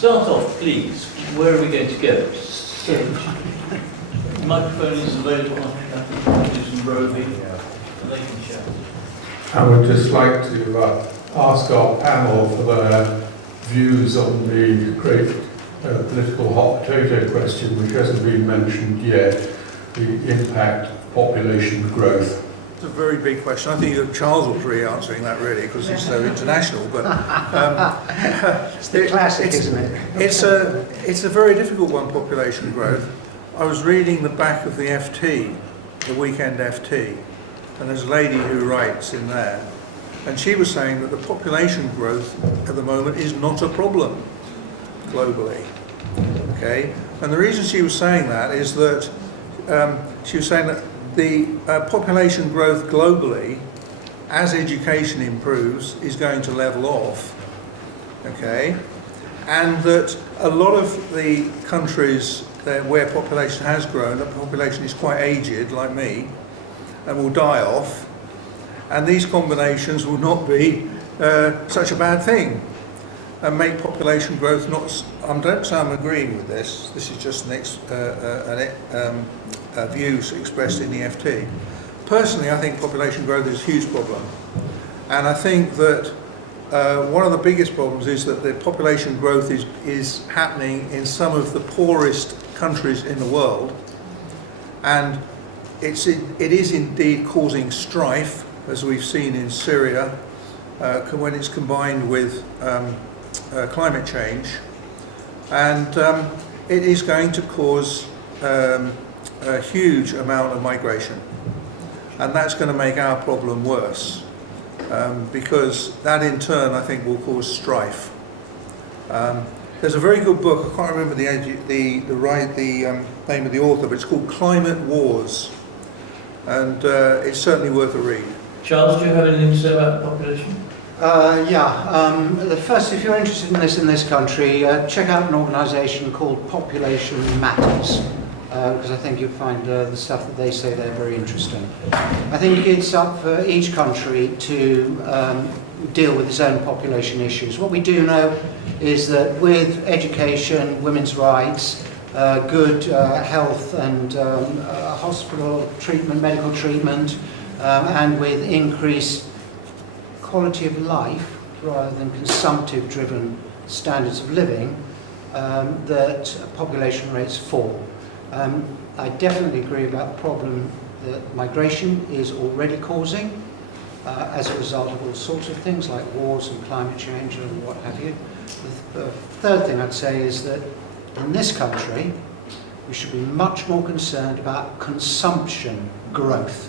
start off, please, where are we going to go? So, the microphone is available. Susan Brovey, and they can shout. I would just like to ask our panel for their views on the great political hot potato question, which hasn't been mentioned yet, the impact of population growth. It's a very big question. I think that Charles was really answering that, really, because he's so international. But it's the classic, isn't it? It's a very difficult one, population growth. I was reading the back of the FT, the weekend FT, and there's a lady who writes in there, and she was saying that the population growth at the moment is not a problem globally. Okay, and the reason she was saying that is that she was saying that the population growth globally, as education improves, is going to level off, okay? And that a lot of the countries where population has grown, the population is quite aged, like me, and will die off, and these combinations will not be such a bad thing, and make population growth not... I don't say I'm agreeing with this. This is just a view expressed in the FT. Personally, I think population growth is a huge problem, and I think that one of the biggest problems is that the population growth is happening in some of the poorest countries in the world, and it is indeed causing strife, as we've seen in Syria, when it's combined with climate change, and it is going to cause a huge amount of migration, and that's going to make our problem worse, because that in turn I think will cause strife. There's a very good book, I can't remember the name of the author, but it's called Climate Wars, and it's certainly worth a read. Charles, do you have anything to say about population? First, if you're interested in this country, check out an organisation called Population Matters, because I think you'll find the stuff that they say there very interesting. I think it's up for each country to deal with its own population issues. What we do know is that with education, women's rights, good health and hospital treatment, medical treatment, and with increased quality of life rather than consumptive-driven standards of living, that population rates fall. I definitely agree about the problem that migration is already causing as a result of all sorts of things like wars and climate change and what have you. The third thing I'd say is that in this country we should be much more concerned about consumption growth.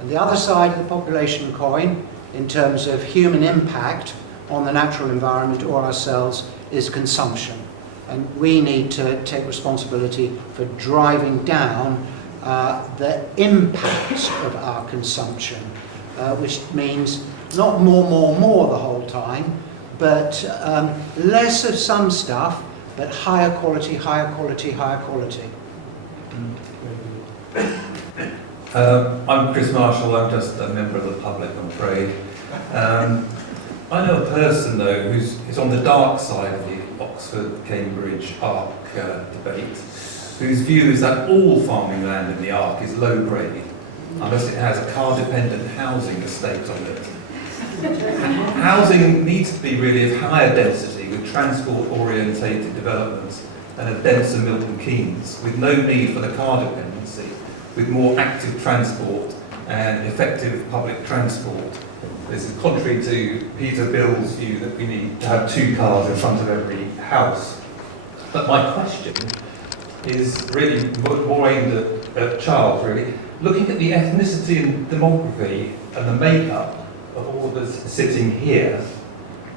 And the other side of the population coin, in terms of human impact on the natural environment or ourselves, is consumption. And we need to take responsibility for driving down the impact of our consumption, which means not more the whole time, but less of some stuff, but higher quality. I'm Chris Marshall, I'm just a member of the public, I'm afraid. I know a person, though, who's on the dark side of the Oxford-Cambridge Arc debate, whose view is that all farming land in the Arc is low-grade, unless it has a car-dependent housing estate on it. Housing needs to be really of higher density, with transport-orientated developments, and a denser Milton Keynes, with no need for the car dependency, with more active transport and effective public transport. This is contrary to Peter Bill's view that we need to have 2 cars in front of every house. But my question is really more aimed at Charles, really. Looking at the ethnicity and demography and the makeup of all of us sitting here,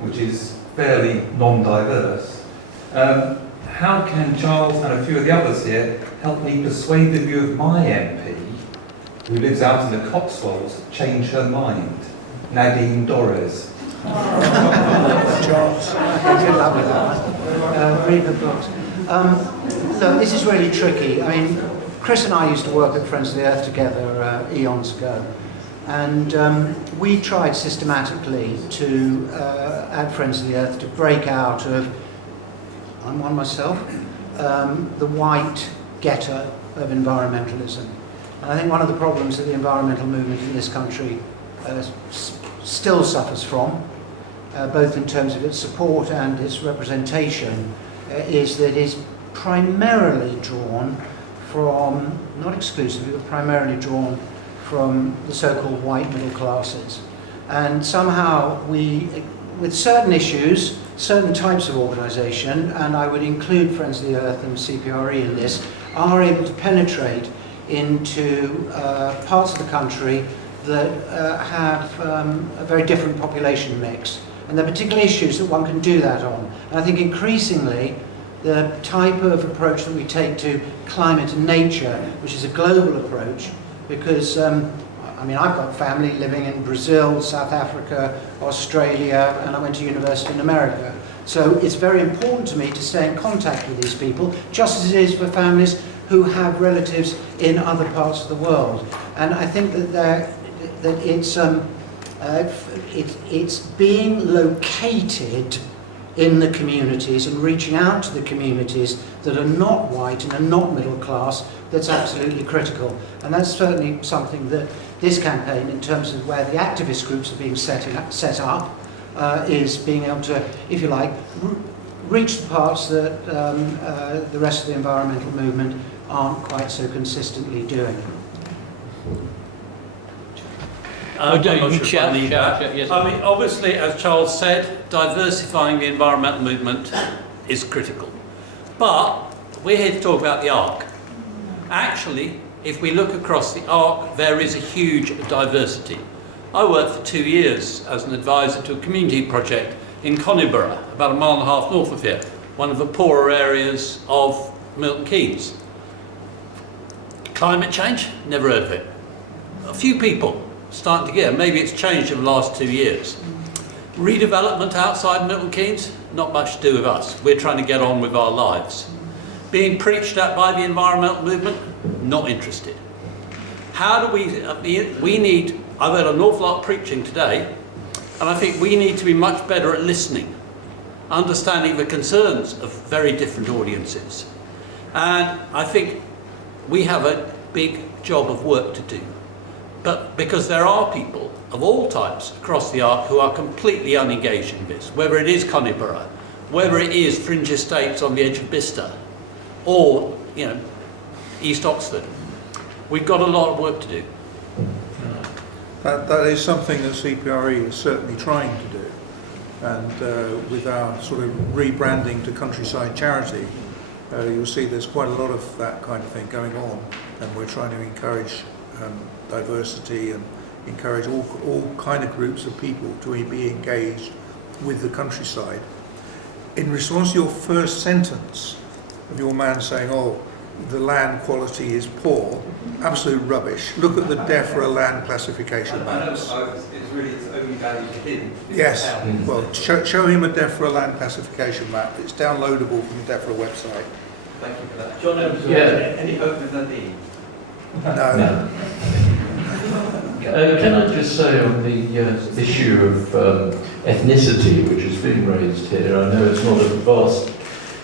which is fairly non-diverse, how can Charles and a few of the others here help me persuade the view of my MP, who lives out in the Cotswolds, to change her mind? Nadine Dorres. Charles. Good luck with that. Read the books. Look, this is really tricky. I mean, Chris and I used to work at Friends of the Earth together eons ago, and we tried systematically to, at Friends of the Earth, to break out of I'm one myself, the white ghetto of environmentalism. And I think one of the problems that the environmental movement in this country still suffers from, both in terms of its support and its representation, is that it is primarily drawn from, not exclusively, but primarily drawn from the so-called white middle classes. And somehow we, with certain issues, certain types of organisation, and I would include Friends of the Earth and CPRE in this, are able to penetrate into parts of the country that have a very different population mix. And there are particular issues that one can do that on. And I think increasingly, the type of approach that we take to climate and nature, which is a global approach, because I mean, I've got family living in Brazil, South Africa, Australia, and I went to university in America. So it's very important to me to stay in contact with these people, just as it is for families who have relatives in other parts of the world. And I think that it's being located in the communities and reaching out to the communities that are not white and are not middle class that's absolutely critical. And that's certainly something that this campaign, in terms of where the activist groups are being set up, is being able to, if you like, reach the parts that the rest of the environmental movement aren't quite so consistently doing. I'm not sure if I Shout, need shout, that. yes. I mean, obviously, as Charles said, diversifying the environmental movement is critical. But we're here to talk about the arc. Actually, if we look across the arc, there is a huge diversity. I worked for 2 years as an advisor to a community project in Coniborough, about 1.5 miles north of here, one of the poorer areas of Milton Keynes. Climate change? Never heard of it. A few people starting to get it. Maybe it's changed in the last 2 years. Redevelopment outside Milton Keynes? Not much to do with us. We're trying to get on with our lives. Being preached at by the environmental movement? Not interested. How do we need, I've heard an awful lot of preaching today, and I think we need to be much better at listening, understanding the concerns of very different audiences. And I think we have a big job of work to do. But because there are people of all types across the arc who are completely unengaged in this, whether it is Coniborough, whether it is fringe estates on the edge of Bicester, or, East Oxford, we've got a lot of work to do. That is something that CPRE is certainly trying to do. And with our sort of rebranding to Countryside Charity, you'll see there's quite a lot of that kind of thing going on. And we're trying to encourage diversity and encourage all kind of groups of people to be engaged with the countryside. In response to your first sentence of your man saying, oh, the land quality is poor, absolute rubbish. Look at the DEFRA land classification maps. It's only value to him. Yes, well, show him a DEFRA land classification map. It's downloadable from the DEFRA website. Thank you for that. John Evans, Any hope with Nadine? No. Can I just say on the issue of ethnicity, which is being raised here, I know it's not a vast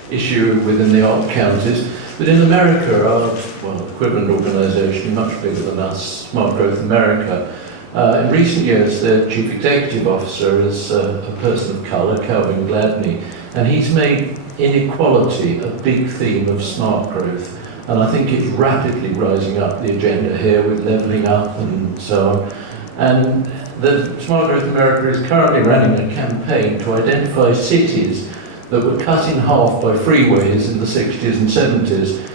issue within the arc counties, but in America, our equivalent organisation, much bigger than us, Smart Growth America, in recent years their chief executive officer is a person of colour, Calvin Gladney, and he's made inequality a big theme of smart growth. And I think it's rapidly rising up the agenda here with levelling up and so on. And the Smart Growth America is currently running a campaign to identify cities that were cut in half by freeways in the 60s and 70s,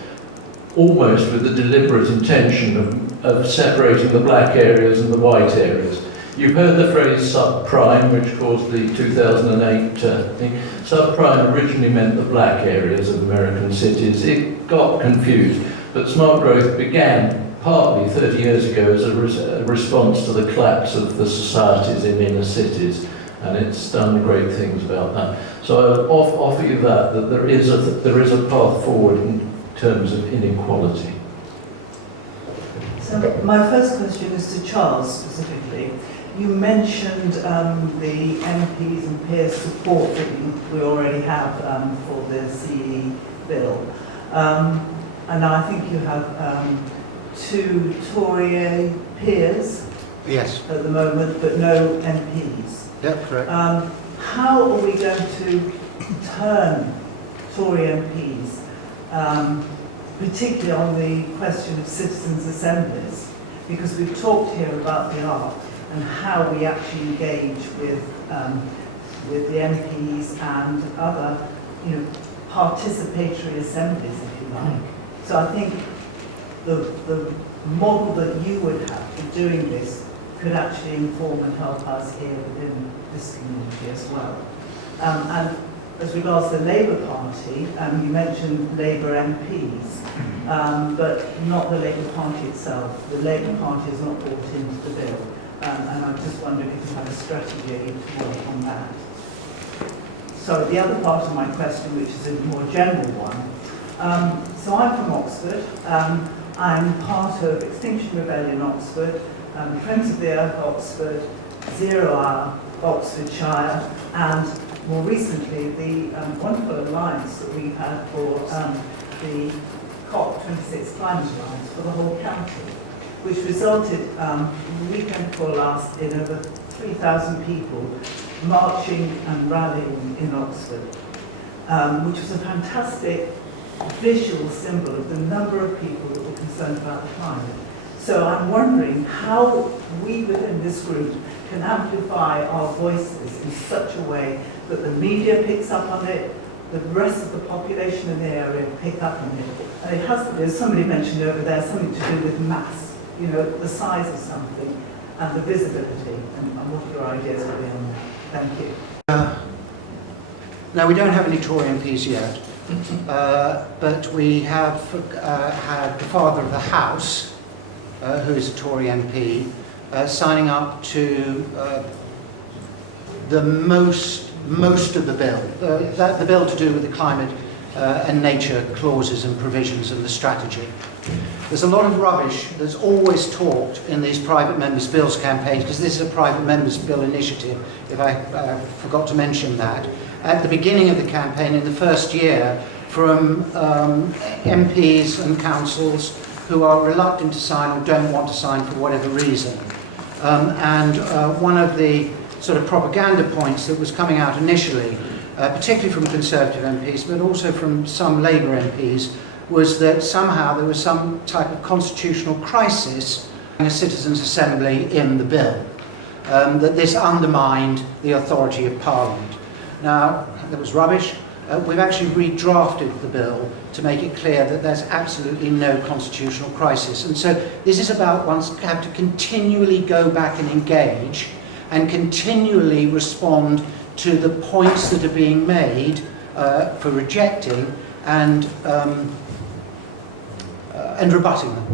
almost with the deliberate intention of separating the black areas and the white areas. You've heard the phrase subprime, which caused the 2008 thing. Subprime originally meant the black areas of American cities. It got confused, but smart growth began partly 30 years ago as a response to the collapse of the societies in inner cities, and it's done great things about that. So I'll offer you that there is a path forward in terms of inequality. So my first question is to Charles specifically. You mentioned the MPs and peers support that we already have for the CE bill. And I think you have 2 Tory peers Yes, at the moment, but no MPs. yep, correct. How are we going to turn Tory MPs, particularly on the question of citizens' assemblies? Because we've talked here about the ARC and how we actually engage with the MPs and other, participatory assemblies, if you like. So I think the model that you would have for doing this could actually inform and help us here within this community as well. And as regards the Labour Party, you mentioned Labour MPs, but not the Labour Party itself. The Labour Party is not brought into the bill, and I just wondered if you have a strategy to work on that. So the other part of my question, which is a more general one, so I'm from Oxford. I'm part of Extinction Rebellion Oxford, Friends of the Earth Oxford, Zero Hour Oxfordshire, and more recently the wonderful alliance that we've had for the COP26 climate alliance for the whole county, which resulted the weekend before last in over 3,000 people marching and rallying in Oxford, which was a fantastic visual symbol of the number of people that were concerned about the climate. So I'm wondering how we within this group can amplify our voices in such a way that the media picks up on it, the rest of the population in the area pick up on it. And it has to be, as somebody mentioned over there, something to do with mass, the size of something and the visibility, and what your ideas would be on that. Thank you. Now, we don't have any Tory MPs yet, but we have had the Father of the House, who is a Tory MP, signing up to the most of the bill, the bill to do with the climate and nature clauses and provisions and the strategy. There's a lot of rubbish that's always talked in these private members' bills campaigns, because this is a private members' bill initiative, if I forgot to mention that. At the beginning of the campaign, in the first year, from MPs and councils who are reluctant to sign or don't want to sign for whatever reason. One of the sort of propaganda points that was coming out initially, particularly from Conservative MPs, but also from some Labour MPs, was that somehow there was some type of constitutional crisis in a citizens' assembly in the bill, that this undermined the authority of Parliament. Now, that was rubbish. We've actually redrafted the bill to make it clear that there's absolutely no constitutional crisis. And so this is about one's have to continually go back and engage and continually respond to the points that are being made for rejecting and rebutting them.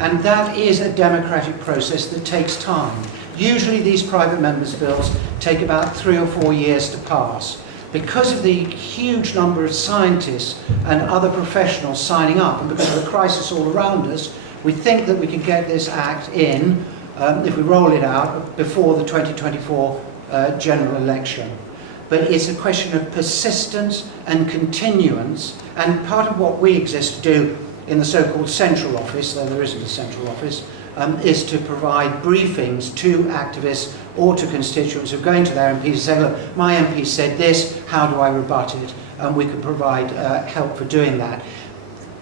And that is a democratic process that takes time. Usually these private members' bills take about 3 or 4 years to pass. Because of the huge number of scientists and other professionals signing up, and because of the crisis all around us, we think that we can get this act in, if we roll it out, before the 2024 general election. But it's a question of persistence and continuance, and part of what we exist to do in the so-called central office, though there isn't a central office, is to provide briefings to activists or to constituents who are going to their MPs and saying, look, my MP said this, how do I rebut it? And we can provide help for doing that.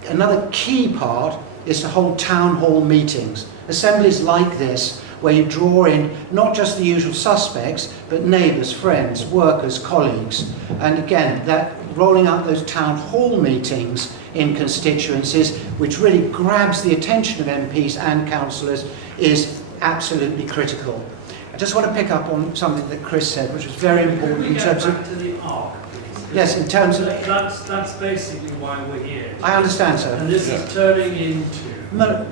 Another key part is to hold town hall meetings, assemblies like this, where you draw in not just the usual suspects, but neighbours, friends, workers, colleagues. And again, that rolling out those town hall meetings in constituencies, which really grabs the attention of MPs and councillors, is absolutely critical. I just want to pick up on something that Chris said, which was very important in terms of... to the ARC. Yes, in terms of... That's basically why we're here. I understand, sir. And this is turning into... No,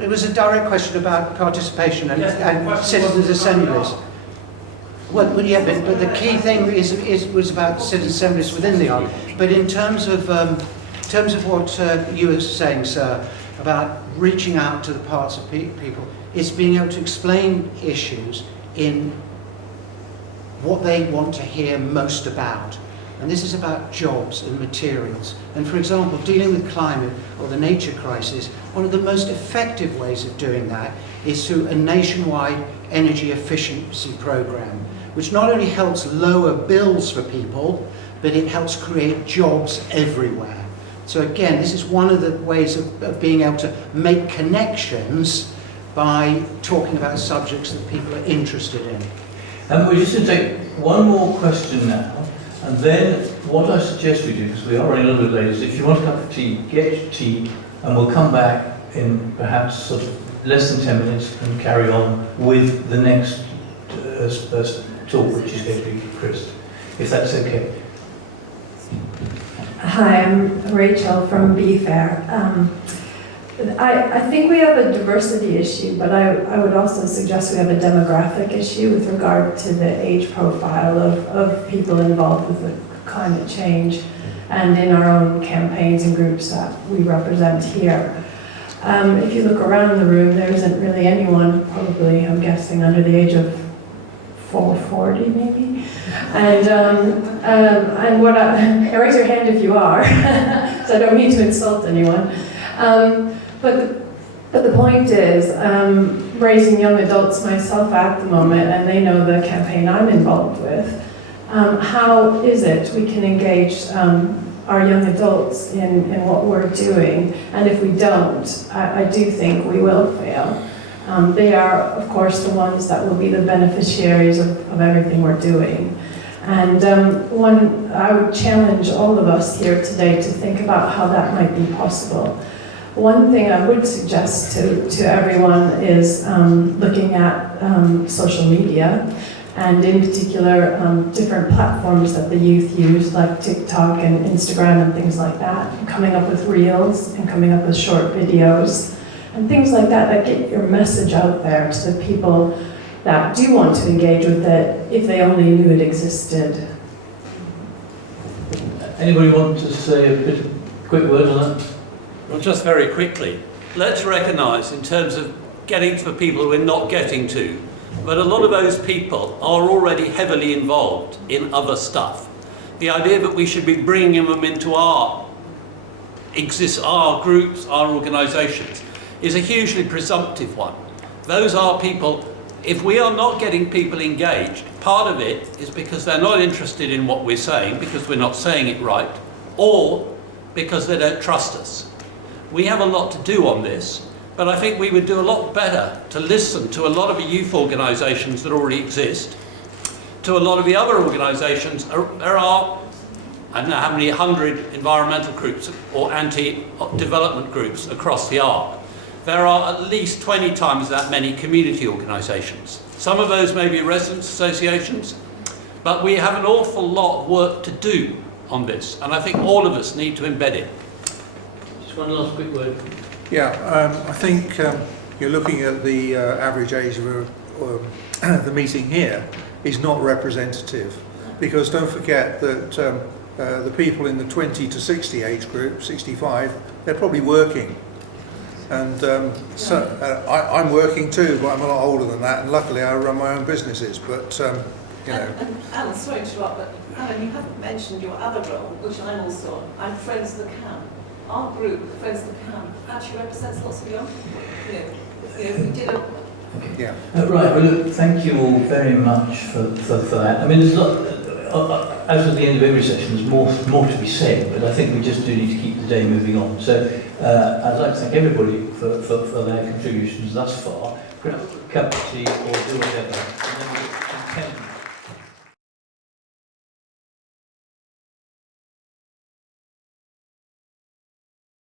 it was a direct question about participation and, yes, and citizens' assemblies. Well, yeah, but the key thing was about citizen assemblies within the ARC. But in terms of what you were saying, sir, about reaching out to the parts of people, it's being able to explain issues in what they want to hear most about. And this is about jobs and materials. And for example, dealing with climate or the nature crisis, one of the most effective ways of doing that is through a nationwide energy efficiency program, which not only helps lower bills for people, but it helps create jobs everywhere. So again, this is one of the ways of being able to make connections by talking about subjects that people are interested in. And we're just going to take one more question now, and then what I suggest we do, because we are running a little bit late, is if you want a cup of tea, get your tea, and we'll come back in perhaps sort of less than 10 minutes and carry on with the next talk, which is going to be Chris, if that's okay. Hi, I'm Rachel from BFair. I think we have a diversity issue, but I would also suggest we have a demographic issue with regard to the age profile of people involved with the climate change and in our own campaigns and groups that we represent here. If you look around the room, there isn't really anyone, probably, I'm guessing, under the age of 440 maybe. And what raise your hand if you are, so I don't mean to insult anyone. But the point is, raising young adults myself at the moment, and they know the campaign I'm involved with, how is it we can engage our young adults in what we're doing? And if we don't, I do think we will fail. They are, of course, the ones that will be the beneficiaries of everything we're doing. And I would challenge all of us here today to think about how that might be possible. One thing I would suggest to everyone is looking at social media, and in particular different platforms that the youth use, like TikTok and Instagram and things like that, coming up with reels and coming up with short videos and things like that get your message out there to the people that do want to engage with it, if they only knew it existed. Anybody want to say a quick word on that? Well, just very quickly, let's recognise in terms of getting to the people we're not getting to, but a lot of those people are already heavily involved in other stuff. The idea that we should be bringing them into our groups, our organisations, is a hugely presumptive one. Those are people, if we are not getting people engaged, part of it is because they're not interested in what we're saying, because we're not saying it right, or because they don't trust us. We have a lot to do on this, but I think we would do a lot better to listen to a lot of the youth organisations that already exist, to a lot of the other organisations. There are, I don't know how many 100 environmental groups or anti-development groups across the arc. There are at least 20 times that many community organisations. Some of those may be residents' associations, but we have an awful lot of work to do on this, and I think all of us need to embed it. Just one last quick word. Yeah, I think you're looking at the average age of the meeting here is not representative, because don't forget that the people in the 20 to 60 age group, 65, they're probably working. And I'm working too, but I'm a lot older than that, and luckily I run my own businesses, but you know. And Alan, sorry to interrupt, but Alan, you haven't mentioned your other role, which I'm also on. I'm Friends of the Camp. Our group, Friends of the Camp, actually represents lots of young people. We did a... Yeah. Right, well look, thank you all very much for that. I mean, there's a lot, as at the end of every session, there's more to be said, but I think we just do need to keep the day moving on. So I'd like to thank everybody for their contributions thus far. Grab a cup of tea or do whatever, and then we'll continue.